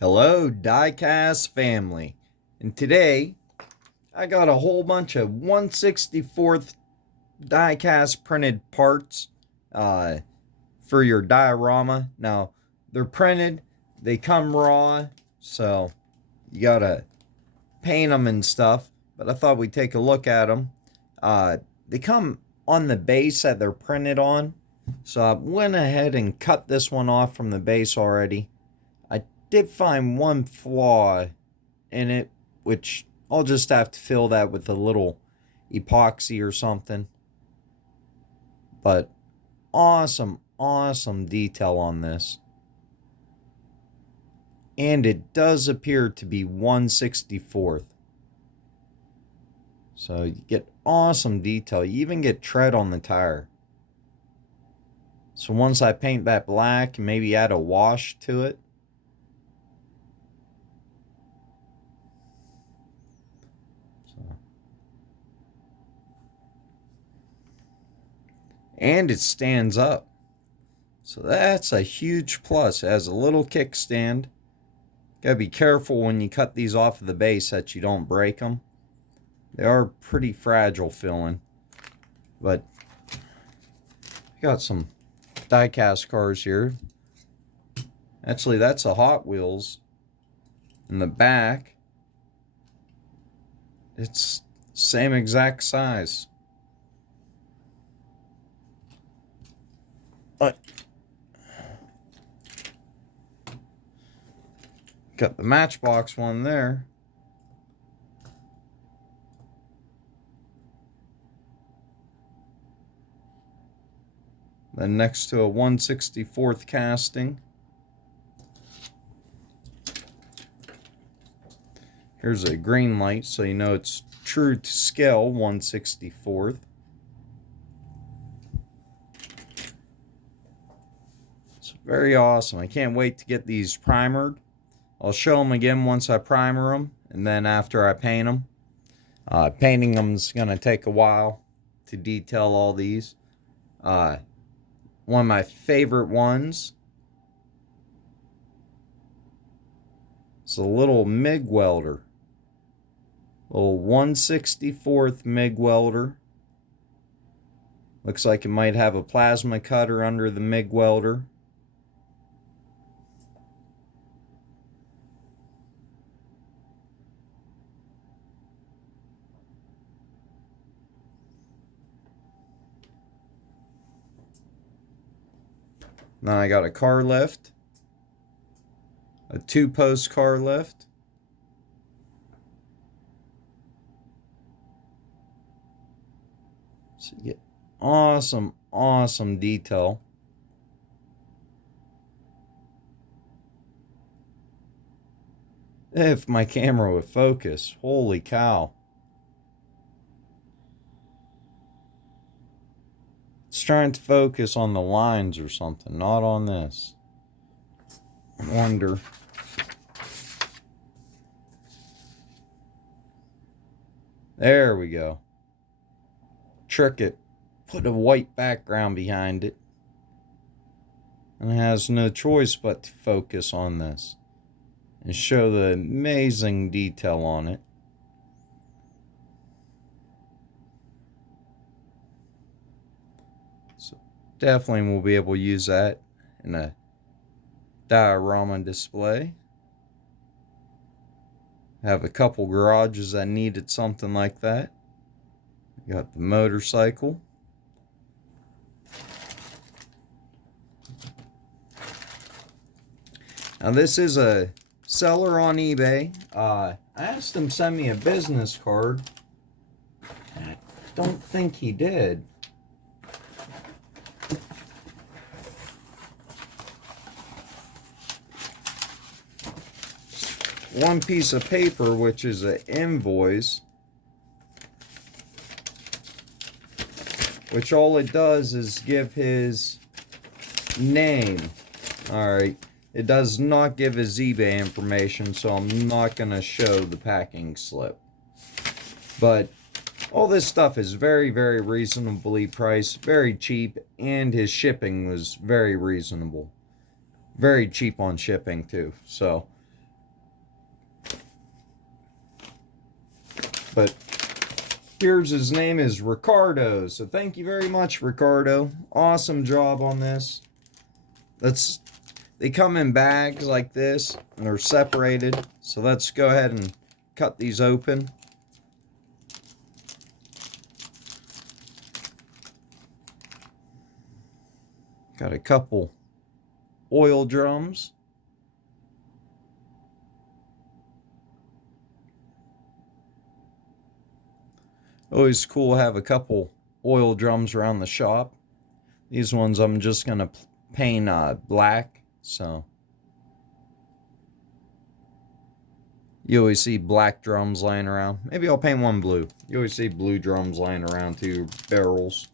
Hello, diecast family. And today I got a whole bunch of 1/64th diecast printed parts uh, for your diorama. Now, they're printed, they come raw, so you gotta paint them and stuff. But I thought we'd take a look at them. They come on the base that they're printed on. So I went ahead and cut this one off from the base already. I did find one flaw in it, which I'll just have to fill that with a little epoxy or something. But awesome detail on this. And it does appear to be 1/64th. So you get awesome detail. You even get tread on the tire. So once I paint that black and maybe add a wash to it, and it stands up. So that's a huge plus. It has a little kickstand. Gotta be careful when you cut these off of the base that you don't break them. They are pretty fragile feeling. But I got some die-cast cars here. Actually, that's a Hot Wheels. In the back, it's same exact size. Got the Matchbox one there. Then next to a 1/64th casting. Here's a green light so you know it's true to scale 1/64th. It's very awesome. I can't wait to get these primered. I'll show them again once I primer them and then after I paint them. Painting them is going to take a while to detail all these. One of my favorite ones is a little MIG welder. Little 1/64th MIG welder. Looks like it might have a plasma cutter under the MIG welder. Now I got a car lift, a 2-post car lift. So you get awesome detail. If my camera would focus, holy cow. It's trying to focus on the lines or something, not on this. I wonder. There we go. Trick it. Put a white background behind it. And it has no choice but to focus on this and show the amazing detail on it. So definitely we'll be able to use that in a diorama display. Have a couple garages that needed something like that. Got the motorcycle. Now this is a seller on eBay. I asked him to send me a business card. I don't think he did. One piece of paper, which is an invoice, which all it does is give his name. Alright, it does not give his eBay information, so I'm not going to show the packing slip. But all this stuff is very reasonably priced, very cheap, and his shipping was very reasonable. Very cheap on shipping too, so But here's his name is Ricardo. So thank you very much, Ricardo. Awesome job on this. They come in bags like this and they're separated. So let's go ahead and cut these open. Got a couple oil drums. Always cool to have a couple oil drums around the shop. These ones I'm just going to paint black. So you always see black drums laying around. Maybe I'll paint one blue. You always see blue drums laying around too, barrels.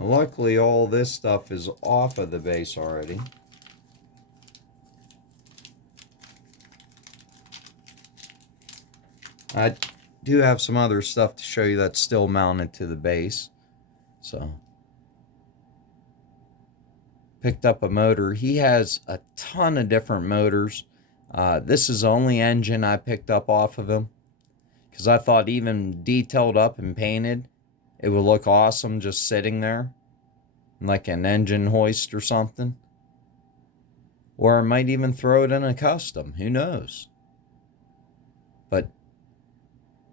Luckily, all this stuff is off of the base already. I do have some other stuff to show you that's still mounted to the base. So, picked up a motor. He has a ton of different motors. This is the only engine I picked up off of him, because I thought even detailed up and painted, it would look awesome just sitting there, like an engine hoist or something. Or I might even throw it in a custom, who knows. But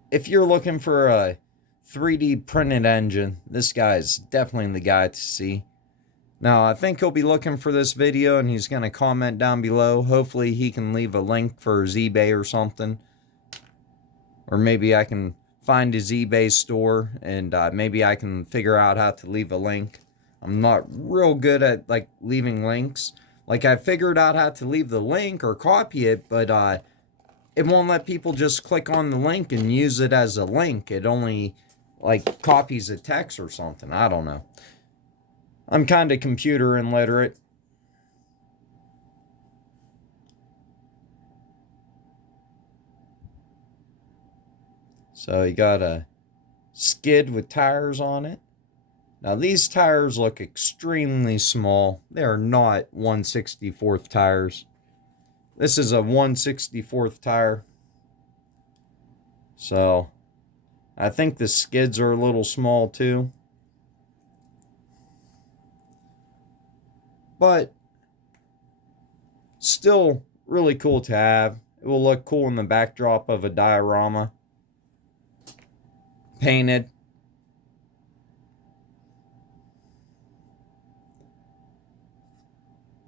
if you're looking for a 3D printed engine, this guy's definitely the guy to see. Now, I think he'll be looking for this video and he's going to comment down below. Hopefully he can leave a link for his eBay or something. Or maybe I can find his eBay store and maybe I can figure out how to leave a link. I'm not real good at like leaving links. Like, I figured out how to leave the link or copy it, but it won't let people just click on the link and use it as a link. It only like copies a text or something. I don't know. I'm kind of computer illiterate. So you got a skid with tires on it. Now these tires look extremely small. They are not 1/64 tires. This is a 1/64 tire. So I think the skids are a little small too. But still really cool to have. It will look cool in the backdrop of a diorama. Painted.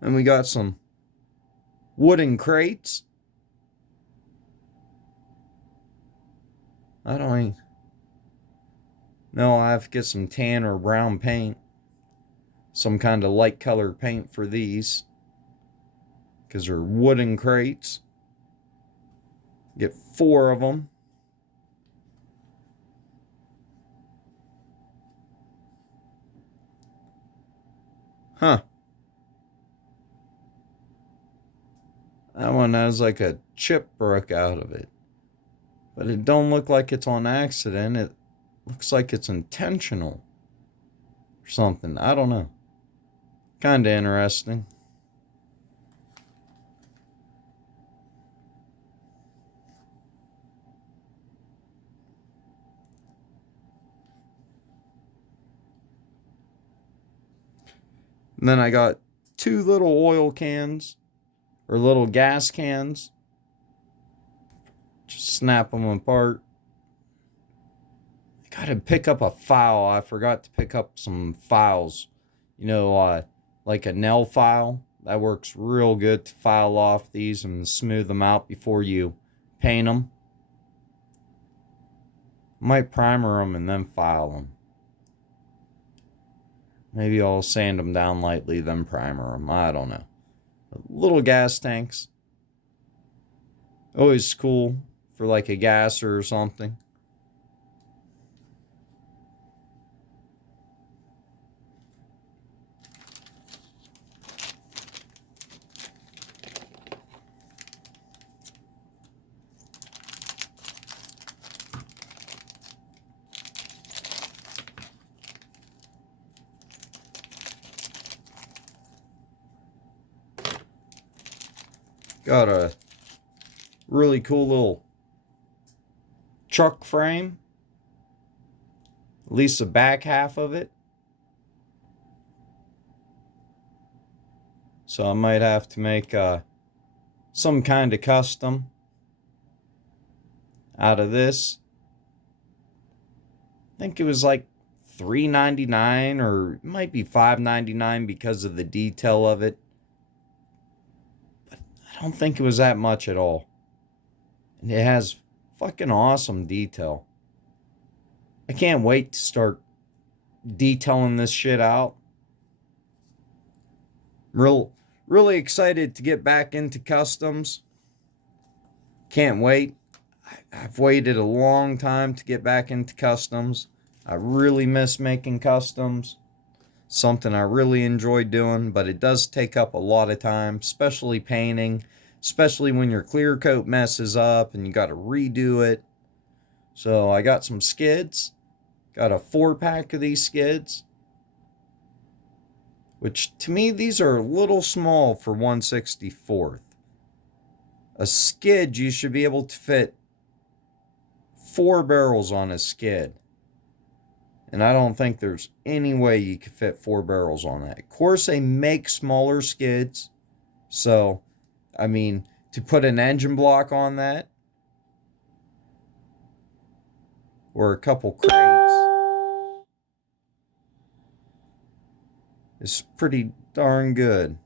And we got some wooden crates. I have to get some tan or brown paint. Some kind of light color paint for these, because they're wooden crates. Get 4 of them. Huh. That one has like a chip broke out of it. But it don't look like it's on accident. It looks like it's intentional or something. I don't know. Kind of interesting. And then I got 2 little oil cans, or little gas cans. Just snap them apart. I gotta pick up a file. I forgot to pick up some files. You know, like a nail file. That works real good to file off these and smooth them out before you paint them. Might primer them and then file them. Maybe I'll sand them down lightly, then primer them. I don't know. Little gas tanks. Always cool for like a gasser or something. Got a really cool little truck frame. At least the back half of it. So I might have to make some kind of custom out of this. I think it was like $3.99 or it might be $5.99 because of the detail of it. But I don't think it was that much at all. And it has fucking awesome detail. I can't wait to start detailing this shit out. Really excited to get back into customs. Can't wait. I've waited a long time to get back into customs. I really miss making customs. Something I really enjoy doing, but it does take up a lot of time, especially painting, especially when your clear coat messes up and you got to redo it. So I got some skids. Got a 4-pack of these skids. Which, to me, these are a little small for 1/64th. A skid, you should be able to fit 4 barrels on a skid. And I don't think there's any way you could fit 4 barrels on that. Of course, they make smaller skids. So, I mean, to put an engine block on that, or a couple crates, is pretty darn good.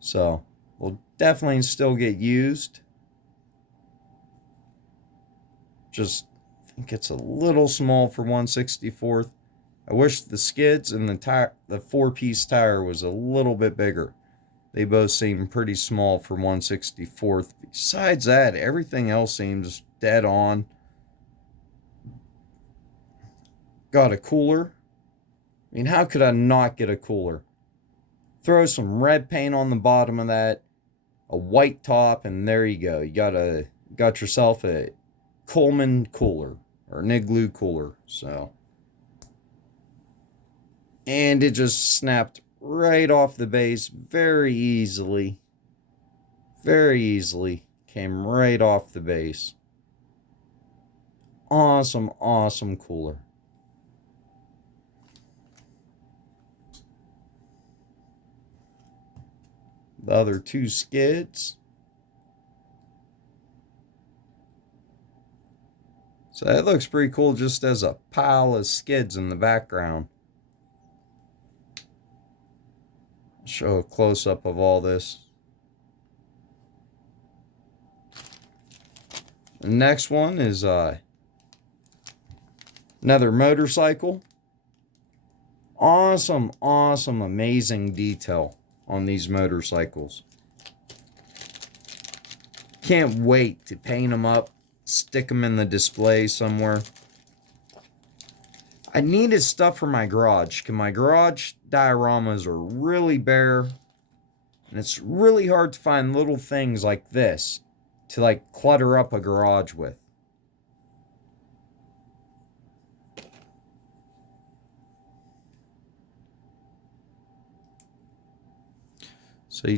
So, will definitely still get used. Just think it's a little small for 1/64th. I wish the skids and the 4-piece tire was a little bit bigger. They both seem pretty small for 1/64th. Besides that, everything else seems dead on. Got a cooler. I mean, how could I not get a cooler? Throw some red paint on the bottom of that, a white top, and there you go. You got yourself a Coleman cooler or an Igloo cooler. So, and it just snapped right off the base very easily. Very easily came right off the base. Awesome, awesome cooler. The other 2 skids. So that looks pretty cool just as a pile of skids in the background. I'll show a close-up of all this. The next one is another motorcycle. Awesome, awesome, amazing detail on these motorcycles. Can't wait to paint them up, stick them in the display somewhere. I needed stuff for my garage, because my garage dioramas are really bare, and it's really hard to find little things like this to like clutter up a garage with. So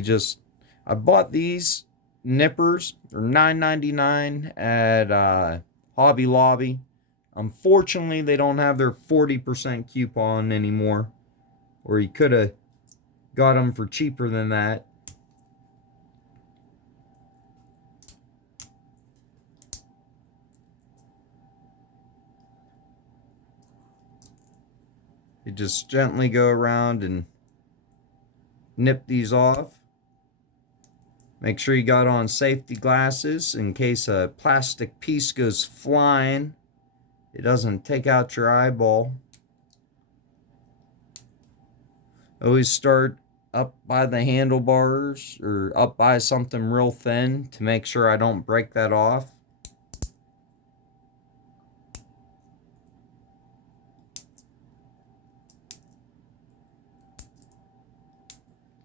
I bought these nippers. They're $9.99 at Hobby Lobby. Unfortunately, they don't have their 40% coupon anymore. Or you could have got them for cheaper than that. You just gently go around and nip these off. Make sure you got on safety glasses in case a plastic piece goes flying. It doesn't take out your eyeball. Always start up by the handlebars or up by something real thin to make sure I don't break that off.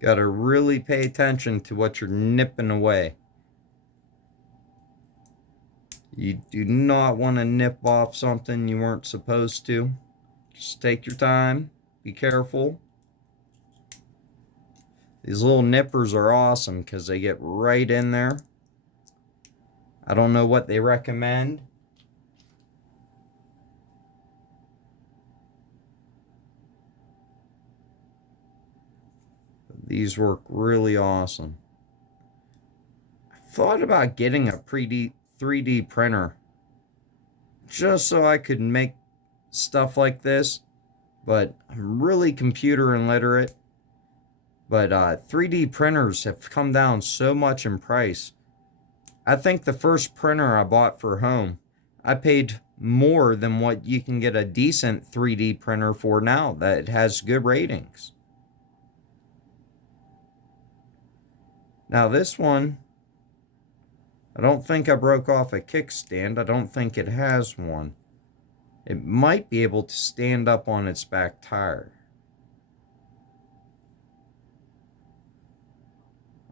Got to really pay attention to what you're nipping away. You do not want to nip off something you weren't supposed to. Just take your time. Be careful. These little nippers are awesome because they get right in there. I don't know what they recommend. These work really awesome. I thought about getting a 3D printer just so I could make stuff like this, but I'm really computer illiterate. But 3D printers have come down so much in price. I think the first printer I bought for home, I paid more than what you can get a decent 3D printer for now that has good ratings. Now this one, I don't think I broke off a kickstand. I don't think it has one. It might be able to stand up on its back tire.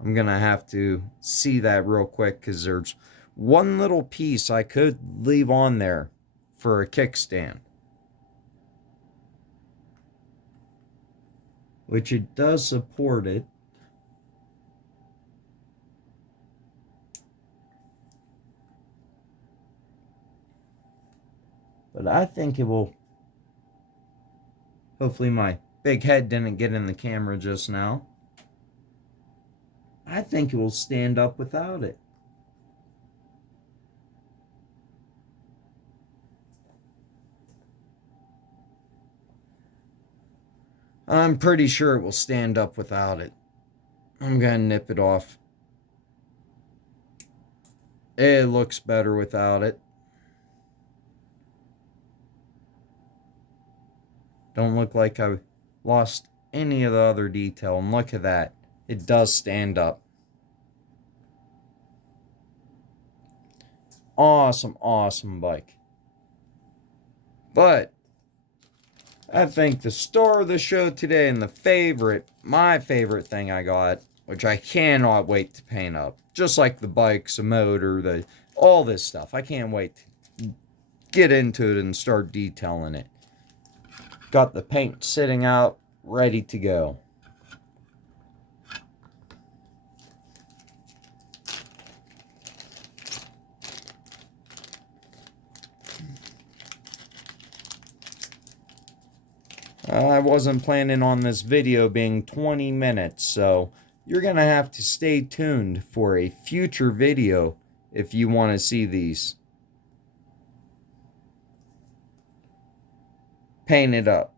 I'm going to have to see that real quick because there's one little piece I could leave on there for a kickstand. Which it does support it. But I think it will. Hopefully my big head didn't get in the camera just now. I think it will stand up without it. I'm pretty sure it will stand up without it. I'm going to nip it off. It looks better without it. Don't look like I lost any of the other detail. And look at that. It does stand up. Awesome, awesome bike. But I think the star of the show today and my favorite thing I got, which I cannot wait to paint up, just like the bikes, the motor, all this stuff. I can't wait to get into it and start detailing it. Got the paint sitting out, ready to go. I wasn't planning on this video being 20 minutes, so you're going to have to stay tuned for a future video if you want to see these painted up.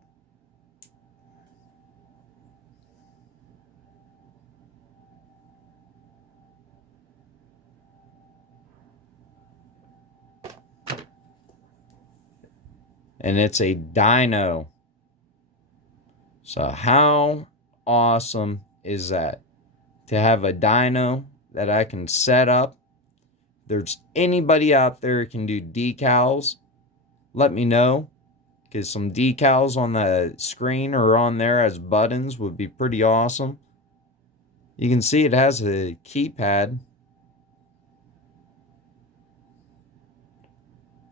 And it's a Dino. So how awesome is that? To have a Dino that I can set up. If there's anybody out there who can do decals, let me know. Because some decals on the screen or on there as buttons would be pretty awesome. You can see it has a keypad.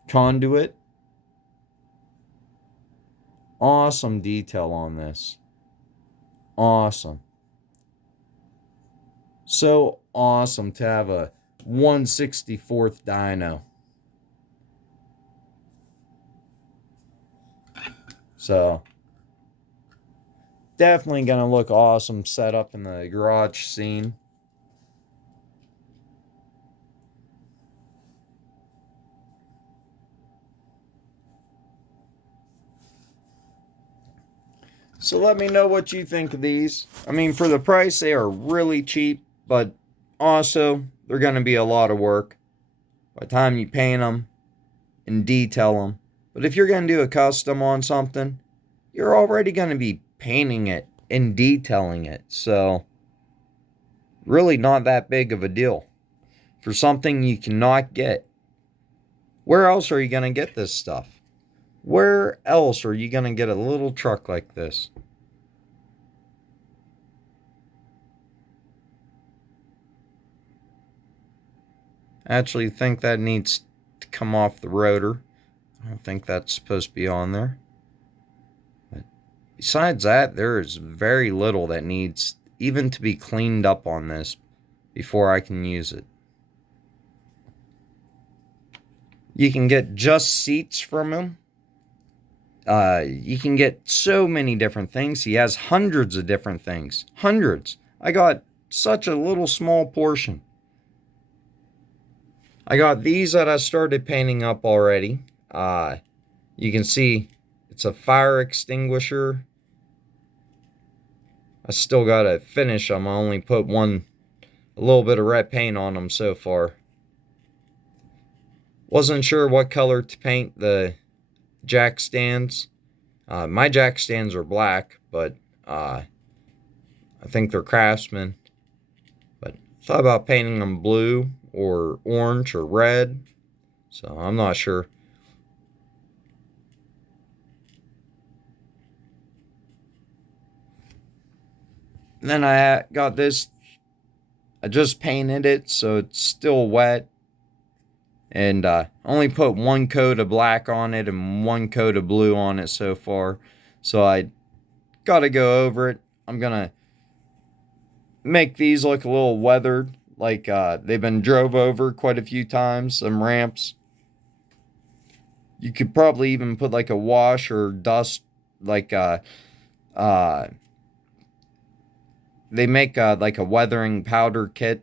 Conduit. Awesome detail on this. Awesome. So awesome to have a 1/64th dyno. So definitely gonna look awesome set up in the garage scene. So let me know what you think of these. I mean, for the price, they are really cheap, but also they're going to be a lot of work by the time you paint them and detail them. But if you're going to do a custom on something, you're already going to be painting it and detailing it. So really not that big of a deal for something you cannot get. Where else are you going to get this stuff? Where else are you going to get a little truck like this? I actually think that needs to come off the rotor. I don't think that's supposed to be on there. But besides that, there is very little that needs even to be cleaned up on this before I can use it. You can get just seats from him. You can get so many different things. He has hundreds of different things. Hundreds. I got such a little small portion. I got these that I started painting up already. You can see it's a fire extinguisher. I still gotta finish them. I only put a little bit of red paint on them so far. Wasn't sure what color to paint the jack stands. My jack stands are black, but I think they're Craftsman. But thought about painting them blue or orange or red, so I'm not sure. And then I got this. I just painted it, so it's still wet. And only put one coat of black on it and one coat of blue on it so far. So I gotta go over it. I'm gonna make these look a little weathered, like they've been drove over quite a few times, some ramps. You could probably even put like a wash or dust, like they make like a weathering powder kit.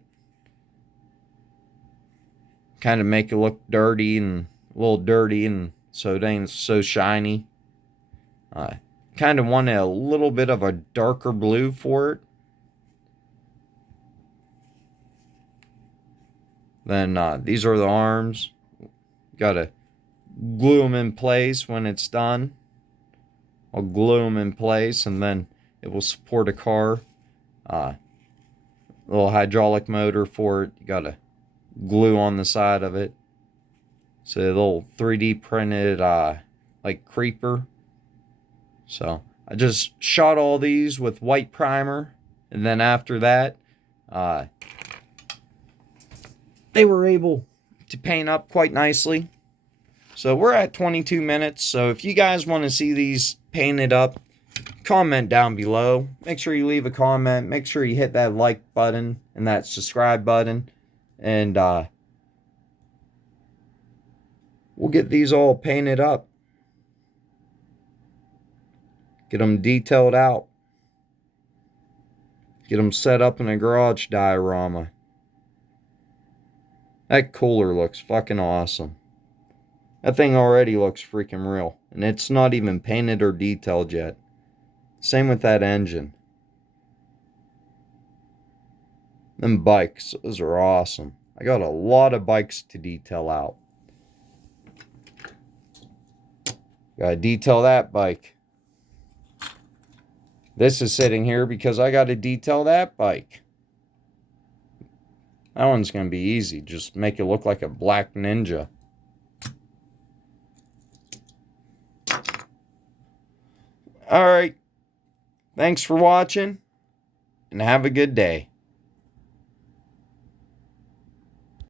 Kind of make it look dirty and a little dirty, and so it ain't so shiny. Kind of wanted a little bit of a darker blue for it. Then these are the arms. Gotta glue them in place when it's done. I'll glue them in place, and then it will support a car. Little hydraulic motor for it. You gotta glue on the side of it. So a little 3D printed like creeper. So I just shot all these with white primer, and then after that they were able to paint up quite nicely. So we're at 22 minutes. So if you guys want to see these painted up, comment down below. Make sure you leave a comment. Make sure you hit that like button and that subscribe button. And we'll get these all painted up. Get them detailed out. Get them set up in a garage diorama. That cooler looks fucking awesome. That thing already looks freaking real. And it's not even painted or detailed yet. Same with that engine. Them bikes, those are awesome. I got a lot of bikes to detail out. Gotta detail that bike. This is sitting here because I gotta detail that bike. That one's gonna be easy. Just make it look like a black ninja. Alright. Thanks for watching, and have a good day.